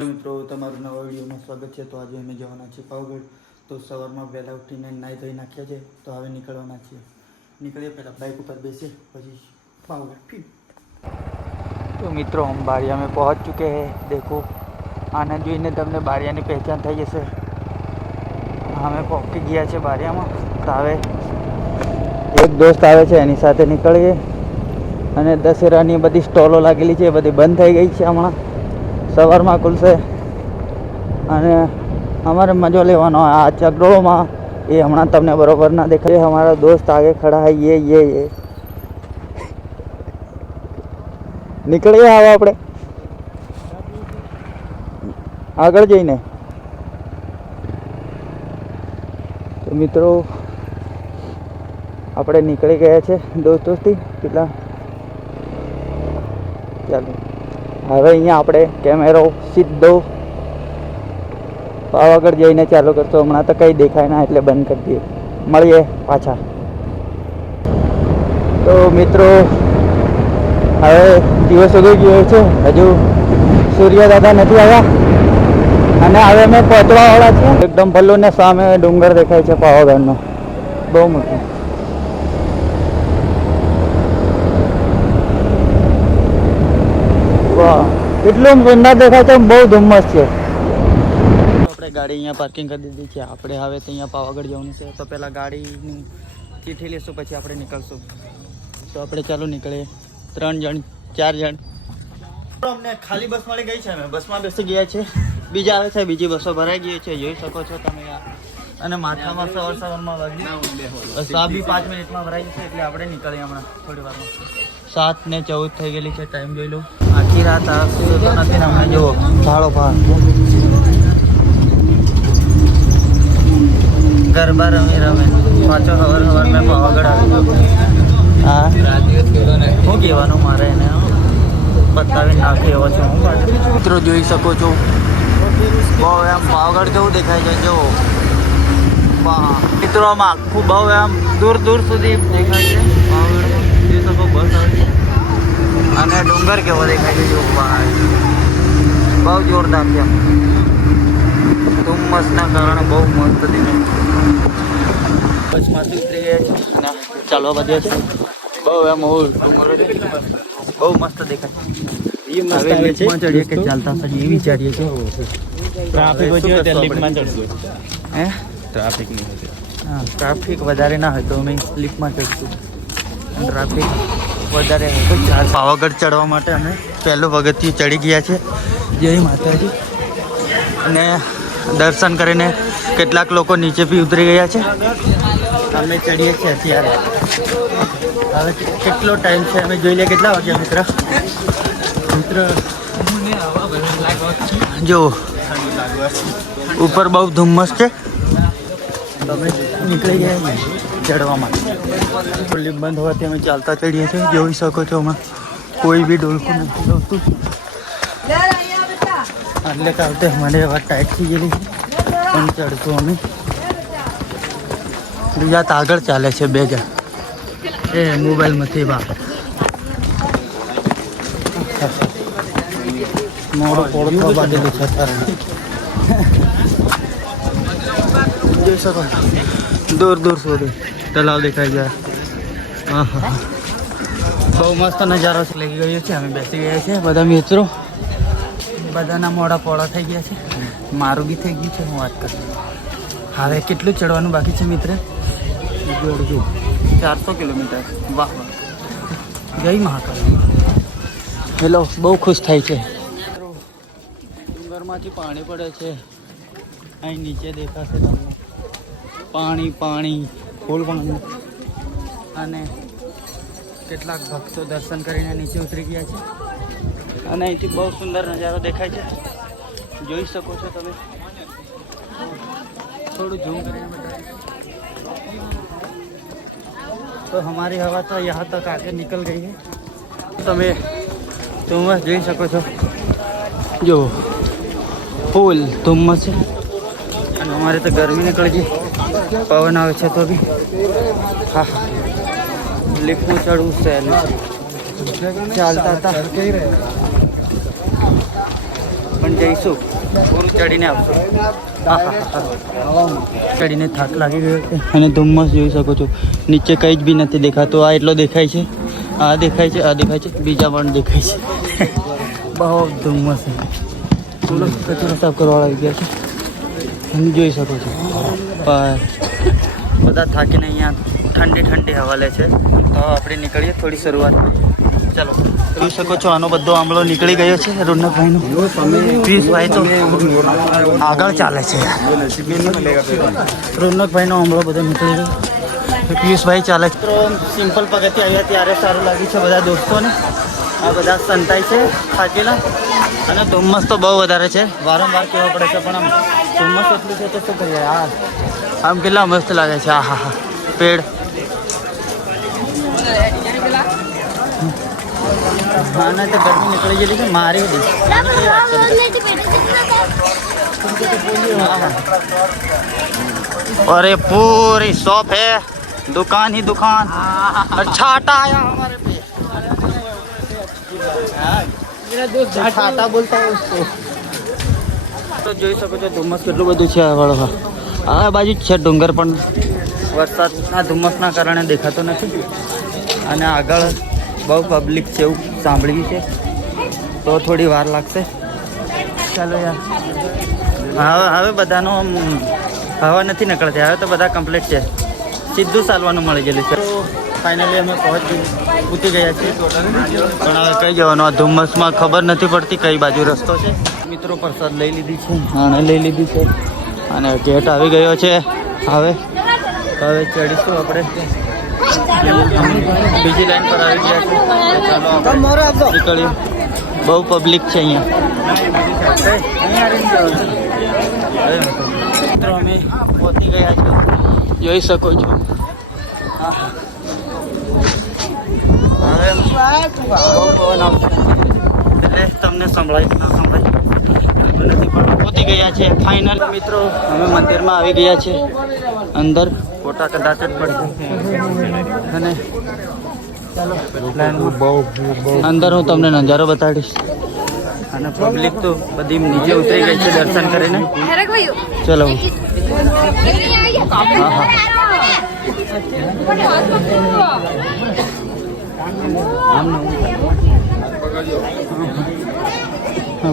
મિત્રો તમારું નવા વિડીયોમાં સ્વાગત છે। તો આજે અમે જવાના છીએ પાવાગઢ। તો સવારમાં વહેલા ઉઠીને નાહી ધોઈ નાખ્યા છે, તો હવે નીકળવાના છીએ। નીકળીએ પહેલાં બાઇક ઉપર બેસીએ, પછી पावागढ़। तो मित्रों हम बारिया में पहुंच चुके हैं। देखो आना જોઈને તમને બારિયાની પહેચાન થઈ જશે। અમે પહોંચી ગયા છે બારિયામાં। તો હવે એક દોસ્ત આવે છે, એની સાથે નીકળીએ। અને દશેરાની બધી સ્ટોલો લાગેલી છે, એ બધી બંધ થઈ ગઈ છે। હમણાં સવારમાં ખુલશે અને અમારે મજો લેવાનો આ ચકડોળમાં। એ હમણાં તમને બરોબર ના દેખાય। हमारा दोस्त आगे खड़ा है, ये નીકળીએ હવે આપણે આગળ જઈને। તો મિત્રો આપણે નીકળી ગયા છે દોસ્તોથી પેલા। ચાલો હવે અહીંયા આપણે કેમેરો સીધો પાવાગઢ જઈને ચાલુ કરતો। હમણાં તો કંઈ દેખાય ના એટલે બંધ કરી દઈએ। મળીએ પાછા। તો મિત્રો હવે દિવસ ઉગી ગયો છે, હજુ સૂર્ય દાદા નથી આવ્યા અને હવે અમે પહોંચવાવાળા છીએ। એકદમ ભલ્લું ને સામે ડુંગર દેખાય છે પાવાગઢનો, બહુ મોટો। વાહ, એટલું સુંદર દેખાય છે, બહુ ધુમ્મસ છે। આપણે ગાડી અહીંયા પાર્કિંગ કરી દીધી છે। આપણે હવે તો અહીંયા પાવાગઢ જવાનું છે, તો પહેલાં ગાડીની ચીઠી લેશું, પછી આપણે નીકળશું। તો આપણે ચાલો નીકળીએ। 3 જણ 4 જણ અમને ખાલી બસ મળી ગઈ છે। અમે બસમાં બેસી ગયા છે, બીજા આવે છે, બીજી બસો ભરાઈ ગઈ છે, જોઈ શકો છો તમે। અને માથામાં સવારમાં વાગી બસ આ બી 5 મિનિટમાં ભરાઈ જશે, એટલે આપણે નીકળીએ હમણાં થોડી વારમાં। 7:14 થઈ ગયેલી છે, ટાઈમ જોઈ લો। આખી રાત આવશે તો નથી ને હમણાં જુઓ ભાડો ભાડ ગરબા રમી પાછો હવાર મેં પાવાગઢ આવી ગયો। હા શું કહેવાનું મારે એને બતાવી નાખી એવો છે। મિત્રો જોઈ શકો છો, બહુ એમ પાવાગઢ જેવું દેખાય છે। જો મિત્રો આમાં આખું બહુ એમ દૂર દૂર સુધી દેખાય છે પાવાગઢ, જોઈ શકો બસ આવે છે। અને ડુંગર કેવો દેખાય છે, જો બહુ જોરદાર છે। ધુમ્મસના કારણે બહુ મસ્ત દેખાય। બસમાંથી ઉતરી ગયા છે અને ચાલવા બધ્યા છે। બહુ એમ બહુ મસ્ત દેખાય। ચડીએ કે ચાલતા સજી એવી ચડીએ છીએ। ટ્રાફિક ઓછી હોય ત્યારે લિફ્ટમાં ચડશું। હે ટ્રાફિક નહીં હોય, હા ટ્રાફિક વધારે ના હોય તો અમે લિફ્ટમાં ચડશું। ટ્રાફિક વધારે હોય તો પાવાગઢ ચડવા માટે અમે પહેલું પગથિયું ચડી ગયા છે। જય માતાજી। અને દર્શન કરીને કેટલાક લોકો નીચે બી ઉતરી ગયા છે। અમે ચડીએ છીએ અત્યારે। હવે કેટલો ટાઈમ છે અમે જોઈ લઈએ કેટલા વાગ્યા મિત્ર। જો ઉપર બહુ ધુમ્મસ છે, તમે નીકળી ગયા ચડવા માટે। લિફ્ટ બંધ હોવાથી અમે ચાલતા ચડીએ છીએ, જોઈ શકો છો। હમણાં કોઈ બી ડોલકું નથી આવતું, એટલે કાવતે મને વાત ટાઈટ થઈ ગયેલી છે, પણ ચડશું અમે। બીજા તો આગળ ચાલે છે 2 જણ, એ મોબાઈલમાંથી બહાર મોડું પોળો બાંધેલું છે અત્યારે। જોઈ શકો દૂર દૂર સુધી તલાવ દેખાઈ જાય। હા હા, બહુ મસ્ત નજારો લઈ ગયો છે। અમે બેસી ગયા છીએ બધા મિત્રો, બધાના મોઢા પોળા થઈ ગયા છે, મારું બી થઈ ગયું છે। હું વાત કરું હવે કેટલું ચડવાનું બાકી છે મિત્ર? 400 કિલોમીટર। વાહ વાહ, જય મહાકાલ। હેલો, બહુ ખુશ થાય છે। ડુંગરમાંથી પાણી પડે છે, અહીં નીચે દેખાશે તમને પાણી પાણી ફૂલ પાણી। અને કેટલાક ભક્તો દર્શન કરીને નીચે ઉતરી ગયા છે, અને અહીંથી બહુ સુંદર નજારો દેખાય છે, જોઈ શકો છો તમે। થોડું ઝૂમ કરીને બતાવીએ तो हमारी हवा तो यहाँ तक आगे निकल गई है। તમે ધુમ્મસ જોઈ શકો છો, જો ફૂલ ધુમ્મસ છે। અને અમારે તો ગરમી નીકળી ગઈ, પવન આવે છે તો બી હા હા લિફ્ટમાં ચડવું સહેલું છે। ચાલતા હતા પણ પણ જઈશું, પૂરું ચડીને આવશું. ચડીને થાક લાગી ગયો છે અને ધુમ્મસ જોઈ શકો છો. નીચે કંઈ જ બી નથી દેખાતું. આ એટલો દેખાય છે, આ દેખાય છે, આ દેખાય છે, બીજા પણ દેખાય છે. બહુ ધુમ્મસ છે. બોલો, કચરો સાફ કરવા આવી ગયા છે તમે જોઈ શકો છો. બધા થાકીને અહીંયા ઠંડી ઠંડી હવા લે છે. તો આપણે નીકળીએ, થોડી શરૂઆત કરીએ. ચાલો, જોઈ શકો છો આનો બધો આંબળો નીકળી ગયો છે રોનકભાઈનો. પિયુષભાઈ તો આગળ ચાલે છે. રોનકભાઈનો આંબળો બધો નીકળી ગયો. પિયુષભાઈ ચાલે છે. તો સિમ્પલ પગથિયા આવ્યા ત્યારે સારું લાગ્યું છે બધા દોસ્તોને. આ બધા સંતાય છે થાકેલા અને ધુમ્મસ તો બહુ વધારે છે. વારંવાર કહેવા પડે છે પણ આમ ધુમ્મસ એટલું છે તો શું કરીએ. આમ કેટલા મસ્ત લાગે છે. આ હા પેડ. હા ના તો ગરમી નીકળી ગયેલી છે મારી બધી. अरे पूरी शॉप है, दुकान ही दुकान. छाटा आया हमारे पे. छाटा बोलता है उसको. તો જોઈ શકો છો ધુમ્મસ કેટલું બધું છે. આ બાજુ છે ડુંગર પણ વરસાદના ધુમ્મસના કારણે દેખાતો નથી. અને આગળ બહુ પબ્લિક છે એવું સાંભળ્યું છે, તો થોડી વાર લાગશે. ચાલો યાર, હવે બધાનો હવા નથી નીકળતી. હવે તો બધા કમ્પ્લીટ છે, સીધું ચાલવાનું મળી ગયેલું છે. તો ફાઇનલી અમે પૂછી ગયા છીએ, પણ હવે કઈ જવાનું. આ ધુમ્મસમાં ખબર નથી પડતી કઈ બાજુ રસ્તો છે. મિત્રો પ્રસાદ લઈ લીધી છે, આને લઈ લીધી છે અને ગેટ આવી ગયો છે. હવે ચડીશું આપણે. બીજી લાઈન પર આવી ગયા છે. ચાલો નીકળીએ. બહુ પબ્લિક છે અહીંયા. મિત્રો અમે પહોંચી ગયા છે, જોઈ શકો છો. હવે બહુ પવન આવશે એટલે તમને સંભળાય નથી, પણ પહોંચી ગયા છે ફાઇનલ. મિત્રો અમે મંદિરમાં આવી ગયા છે. અંદર ફોટા કદાચ જ પડશે અને ચાલો અંદર હું તમને નજારો બતાડીશ. અને પબ્લિક તો બધી નીચે ઉતરી ગઈ છે દર્શન કરીને. ચલો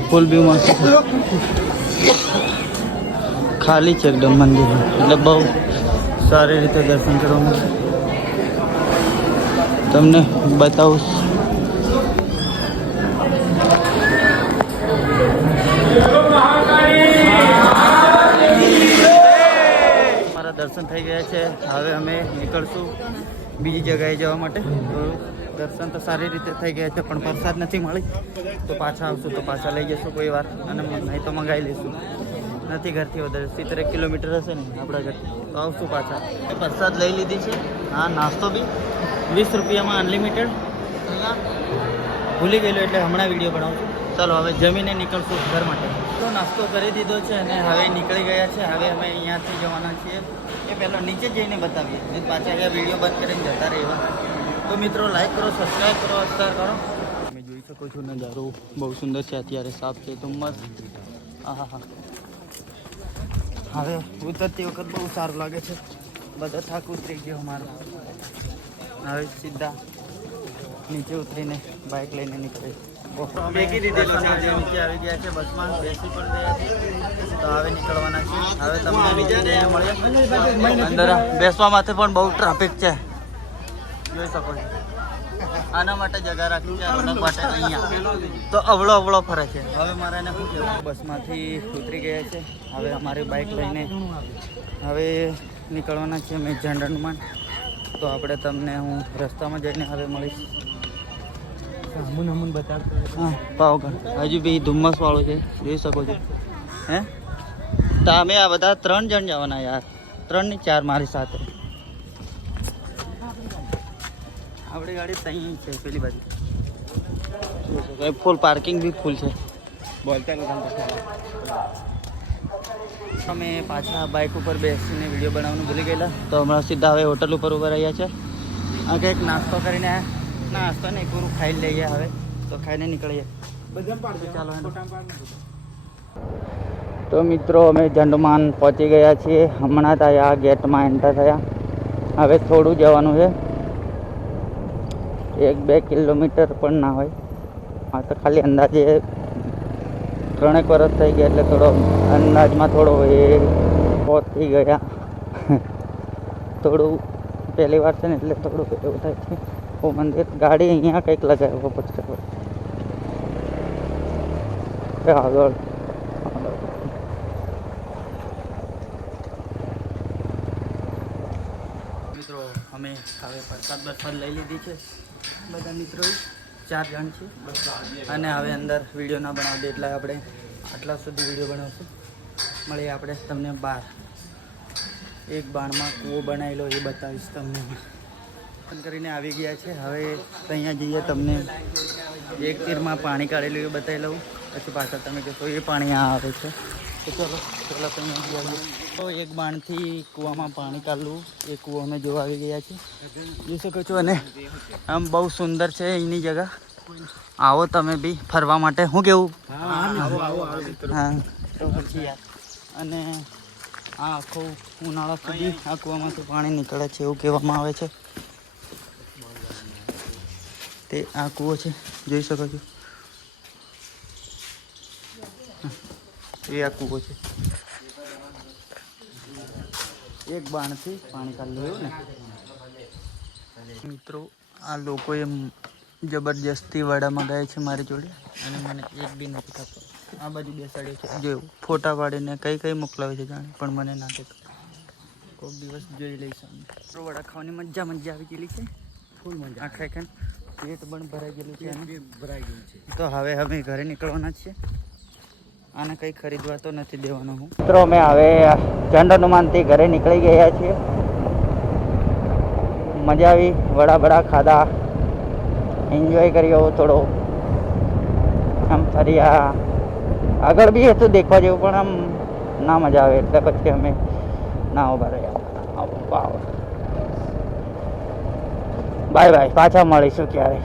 ફૂલ બી મસ્ત ખાલી છે એકદમ મંદિર, એટલે બહુ સારી રીતે દર્શન કરવા મળે. તમને બતાવું. મારા દર્શન થઈ ગયા છે. હવે અમે નીકળશું બીજી જગ્યાએ જવા માટે. દર્શન તો સારી રીતે થઈ ગયા છે, પણ પ્રસાદ નથી મળી. તો પાછા આવશું તો પાછા લઈ જશું કોઈ વાર, અને નહીં તો મંગાવી લઈશું. નથી ઘરથી વધારે 70 કિલોમીટર હશે ને આપણા ઘરથી, તો આવશું પાછા. પ્રસાદ લઈ લીધી છે. હા, નાસ્તો બી 20 રૂપિયામાં અનલિમિટેડ. ભૂલી ગયેલો એટલે હમણાં વિડીયો બનાવું છું. ચાલો હવે જમીને નીકળશું ઘર માટે. તો નાસ્તો કરી દીધો છે અને હવે નીકળી ગયા છે. હવે અમે અહીંયાથી જવાના છીએ. એ પહેલાં નીચે જઈને બતાવીએ, પાછા અહીંયા વિડીયો બંધ કરીને જતા રહેવા. તો મિત્રો લાઈક કરો, સબસ્ક્રાઈબ કરો, શેર કરો. તમે જોઈ શકો છો નજારો બહુ સુંદર છે. અત્યારે સાફ છે ધુમ્મસ. હા હવે ઉતરતી વખત બહુ સારું લાગે છે. બધો થાક ઉતરી ગયો અમારો. હવે સીધા નીચે ઉતરીને બાઇક લઈને નીકળે. નીચે આવી ગયા છે, બસમાં બેસી પણ ગયા છે. તો હવે નીકળવાના છે. હવે તમને નીચે જઈને મળીએ. અંદર બેસવા માટે પણ બહુ ટ્રાફિક છે, જોઈ શકો છો. આના માટે જગા રાખી છે, રોનક માટે અહીંયા તો અવળો ફરે છે. હવે મારે એને શું કહેવાય, બસમાંથી ઉતરી ગયા છે. હવે અમારી બાઇક લઈને હવે નીકળવાના છે અમે ઝંડાનુમાન. તો આપણે તમને હું રસ્તામાં જઈને હવે મળીશ. હા, પાવાગઢ હજુ બી ધુમ્મસ વાળું છે, જોઈ શકો છો. હે તો અમે આ બધા 3 જણ જવાના યાર, 3 ની 4 મારી સાથે. આપણી ગાડી ત્યાં છે પેલી બાજુ. ફૂલ પાર્કિંગ બી ફૂલ છે. અમે પાછા બાઇક ઉપર બેસીને વિડીયો બનાવવાનું ભૂલી ગયેલા. તો હમણાં સીધા હવે હોટલ ઉપર ઉભા રહ્યા છે. આ કંઈક નાસ્તો કરીને નાસ્તો નહીં પૂરું ખાઈ લઈએ. હવે તો ખાઈને નીકળીએ. ચાલો તો મિત્રો અમે ઝંડમાન પહોંચી ગયા છીએ. હમણાં થયા ગેટમાં એન્ટર થયા. હવે થોડું જવાનું છે, 1-2 કિલોમીટર પણ ના હોય. આ તો ખાલી અંદાજે 3 વર્ષ થઈ ગયા એટલે થોડો અંદાજમાં થોડો એ પહોંચી ગયા. થોડું પહેલી વાર છે ને એટલે થોડું એવું થાય છે. ઓ મંદિર ગાડી અહીંયા કંઈક લગાવ્યો પડશે આગળ. મિત્રો અમે હવે પ્રસાદ લઈ લીધી છે બધા મિત્રોએ, 4 જણ છે. અને હવે અંદર વિડીયો ના બનાવી દે એટલે આપણે આટલા સુધી વિડીયો બનાવશું. મળીએ આપણે તમને બહાર એક બાણમાં કૂવો બનાવેલો એ બતાવીશ તમને. પણ કરીને આવી ગયા છે. હવે અહીંયા જઈએ તમને એક તીરમાં પાણી કાઢેલું એ બતાવી લઉં, પછી પાછળ તમે કહેશો એ પાણી આ આવે છે. તો ચલો પહેલાં તો અહીંયા જઈએ. તો એક બાણથી કૂવામાં પાણી કાઢલું એ કૂવો અમે જોવા આવી ગયા છે, જોઈ શકો છો. અને આમ બહુ સુંદર છે એની જગા. આવો તમે બી ફરવા માટે. શું કેવું? હા તો પછી યાર. અને આ આખો ઉનાળા સુધી આ કૂવામાંથી પાણી નીકળે છે એવું કહેવામાં આવે છે. તે આ કૂવો છે, જોઈ શકો છો. એ આ કૂવો છે. એક બાણથી પાણી કાઢેલું એવું ને મિત્રો. આ લોકોએ જબરજસ્તી વડા મંગાવ્યા છે મારી જોડે અને મને એક બી નથી ખાતો. આ બાજુ બેસાડ્યો છે, જો ફોટા પાડીને કઈ મોકલાવે છે જાણે, પણ મને ના કહેતો. કોઈક દિવસ જોઈ લઈશ. વડા ખાવાની મજા આવી ગયેલી છે, ફૂલ મજા. આખે પેટ પણ ભરાઈ ગયેલું છે અને ભરાઈ ગયું છે. તો હવે અમે ઘરે નીકળવાના છીએ. આને કંઈ ખરીદવા તો નથી દેવાનો હું. મિત્રો અમે હવે ઝંડનુમાનથી ઘરે નીકળી ગયા છીએ. મજા આવી, વડા ખાધા, એન્જોય કર્યો થોડો. આમ ફર્યા. આગળ બી હતું દેખવા જેવું, પણ આમ ના મજા આવે એટલે પછી અમે ના ઉભા રહ્યા. બાય બાય, પાછા મળીશું ક્યારે.